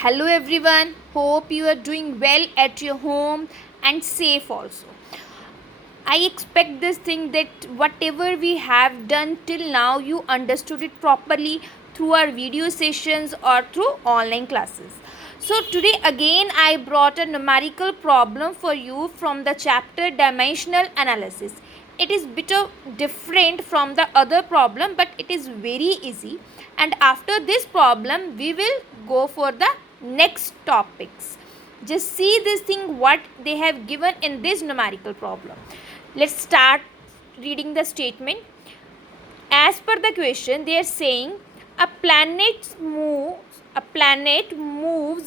Hello everyone, hope you are doing well at your home and safe also. I expect this thing that whatever we have done till now, you understood it properly through our video sessions or through online classes. So today again I brought a numerical problem for you from the chapter Dimensional Analysis. It is bit of different from the other problem, but it is very easy, and after this problem we will go for the next topics. Just see this thing what they have given in this numerical problem. Let's start reading the statement. As per the question, they are saying a planet moves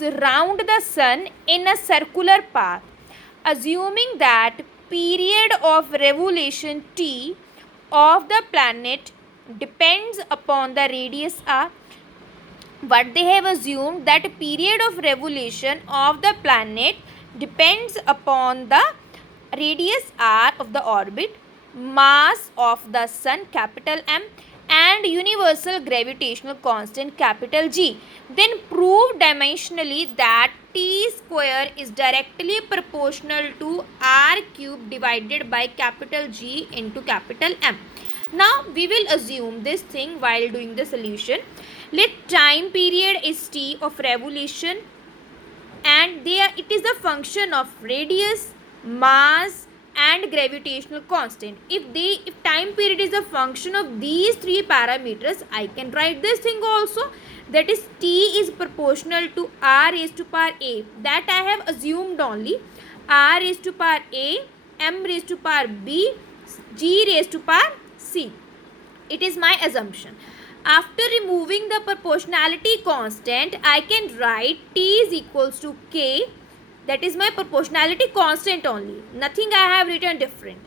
around the sun in a circular path, assuming that period of revolution t of the planet depends upon the radius r. What they have assumed that period of revolution of the planet depends upon the radius r of the orbit, mass of the sun capital M, and universal gravitational constant capital G. Then prove dimensionally that t square is directly proportional to r cube divided by capital G into capital M. Now we will assume this thing while doing the solution. Let time period is t of revolution, and it is a function of radius, mass, and gravitational constant. If time period is a function of these three parameters, I can write this thing also, that is t is proportional to r raised to power a. That I have assumed only. R raised to power a, m raised to power b, g raised to power c. It is my assumption. After removing the proportionality constant, I can write t is equals to k. That is my proportionality constant only. Nothing I have written different.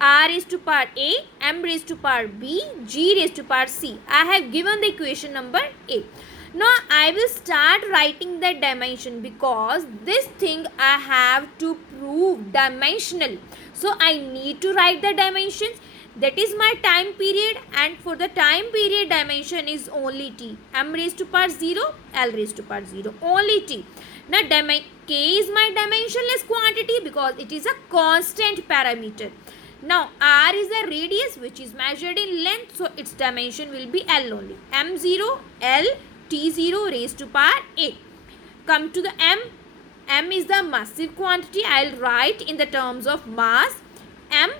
R raised to power a, m raised to power b, g raised to power c. I have given the equation number a. Now I will start writing the dimension, because this thing I have to prove dimensionally. So I need to write the dimensions. That is my time period, and for the time period dimension is only t. M raised to power 0, L raised to power 0, only t. Now k is my dimensionless quantity because it is a constant parameter. Now r is the radius which is measured in length, so its dimension will be L only. M0, L, T0 raised to power a. Come to the M. M is the massive quantity. I will write in the terms of mass. M,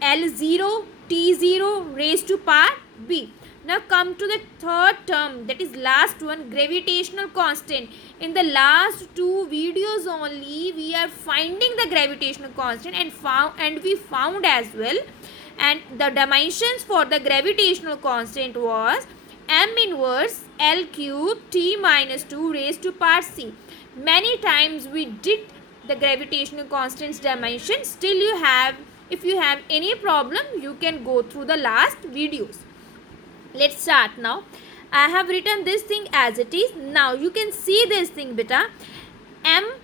L0, T0 raised to power b. Now come to the third term, that is last one, gravitational constant. In the last two videos only we are finding the gravitational constant, and we found as well, and the dimensions for the gravitational constant was m inverse L cube t minus 2 raised to power c. Many times we did the gravitational constant's dimension. Still if you have any problem, you can go through the last videos. Let's start now. I have written this thing as it is. Now you can see this thing beta. M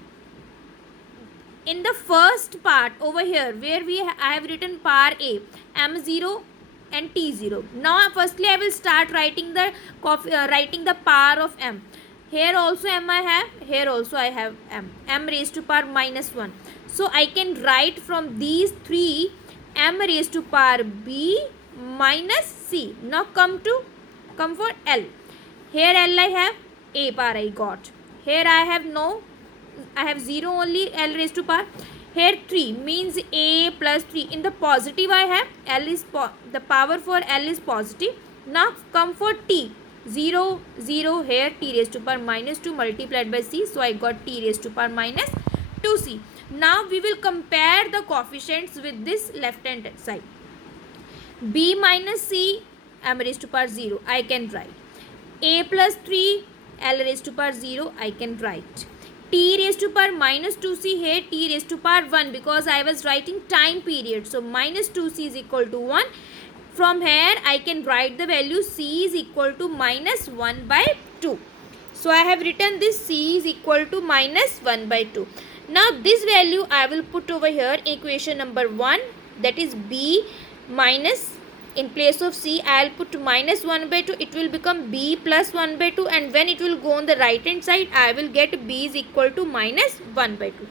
in the first part over here where I have written power a, m0 and t0. Now firstly I will start writing the power of m. Here also m I have, here also I have m raised to power minus 1. So I can write from these three m raised to power b minus c. Now come for L. Here L I have, a power I got. Here I have 0 only, L raised to power. Here 3 means a plus 3. In the positive I have, the power for L is positive. Now come for t. 0, 0, here t raised to power minus 2 multiplied by c. So I got t raised to power minus 2c. Now we will compare the coefficients with this left hand side. b minus c, m raised to power 0, I can write. a plus 3, L raised to power 0, I can write. t raised to power minus 2c, here t raised to power 1, because I was writing time period. So minus 2c is equal to 1. From here I can write the value c is equal to minus 1 by 2. So I have written this c is equal to minus 1 by 2. Now this value I will put over here, equation number 1, that is b minus in place of C I'll put minus 1 by 2, it will become B plus 1 by 2, and when it will go on the right hand side I will get B is equal to minus 1 by 2.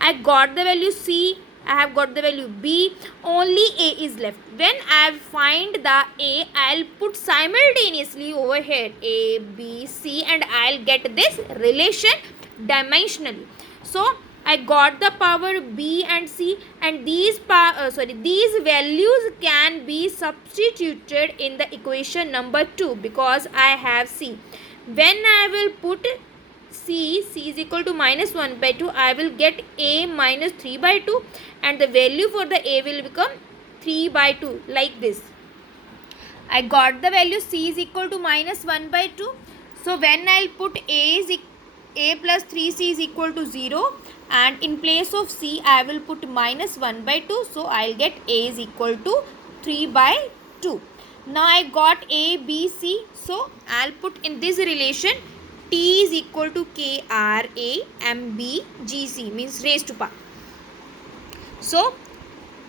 I got the value C, I have got the value B, only A is left. When I find the A, I'll put simultaneously over here A, B, C, and I'll get this relation dimensionally. So I got the power B and C, and these values can be substituted in the equation number 2 because I have C. When I will put C is equal to minus 1 by 2, I will get A minus 3 by 2, and the value for the A will become 3 by 2, like this. I got the value C is equal to minus 1 by 2. So when I'll put A plus 3C is equal to 0, and in place of C I will put minus 1 by 2, so I'll get A is equal to 3 by 2. Now I got A, B, C, so I'll put in this relation T is equal to K R A M B G C, means raised to power. So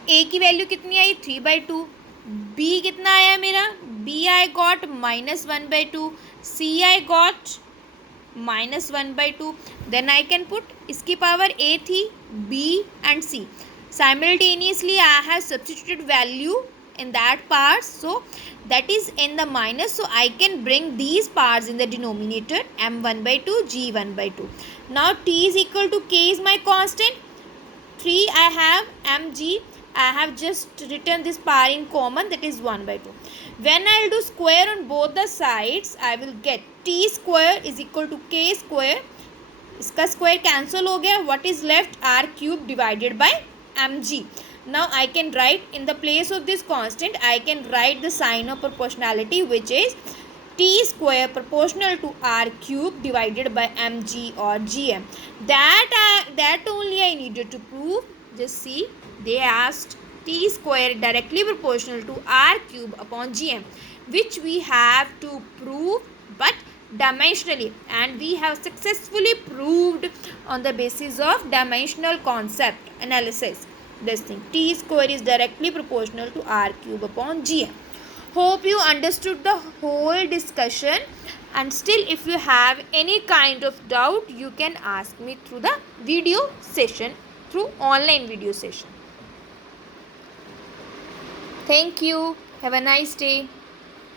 A की value कितनी आई 3 by 2, B कितना आया मेरा, B I got minus 1 by 2, C I got minus 1 by 2. Then I can put इसकी power A थी, B and C. Simultaneously I have substituted value in that part, so that is in the minus, so I can bring these parts in the denominator, m1 by 2, g1 by 2. Now T is equal to K is my constant, 3 I have mg, I have just written this power in common, that is 1 by 2. When I will do square on both the sides, I will get T square is equal to K square, इसका square cancel हो गया, what is left, r cube divided by mg. Now I can write in the place of this constant, I can write the sign of proportionality, which is T square proportional to r cube divided by mg or gm. That only I needed to prove. Just see, they asked T square directly proportional to r cube upon gm, which we have to prove but dimensionally, and we have successfully proved on the basis of dimensional concept analysis. This thing, T square is directly proportional to r cube upon gm. Hope you understood the whole discussion, and still if you have any kind of doubt, you can ask me through the video session, through online video session. Thank you. Have a nice day.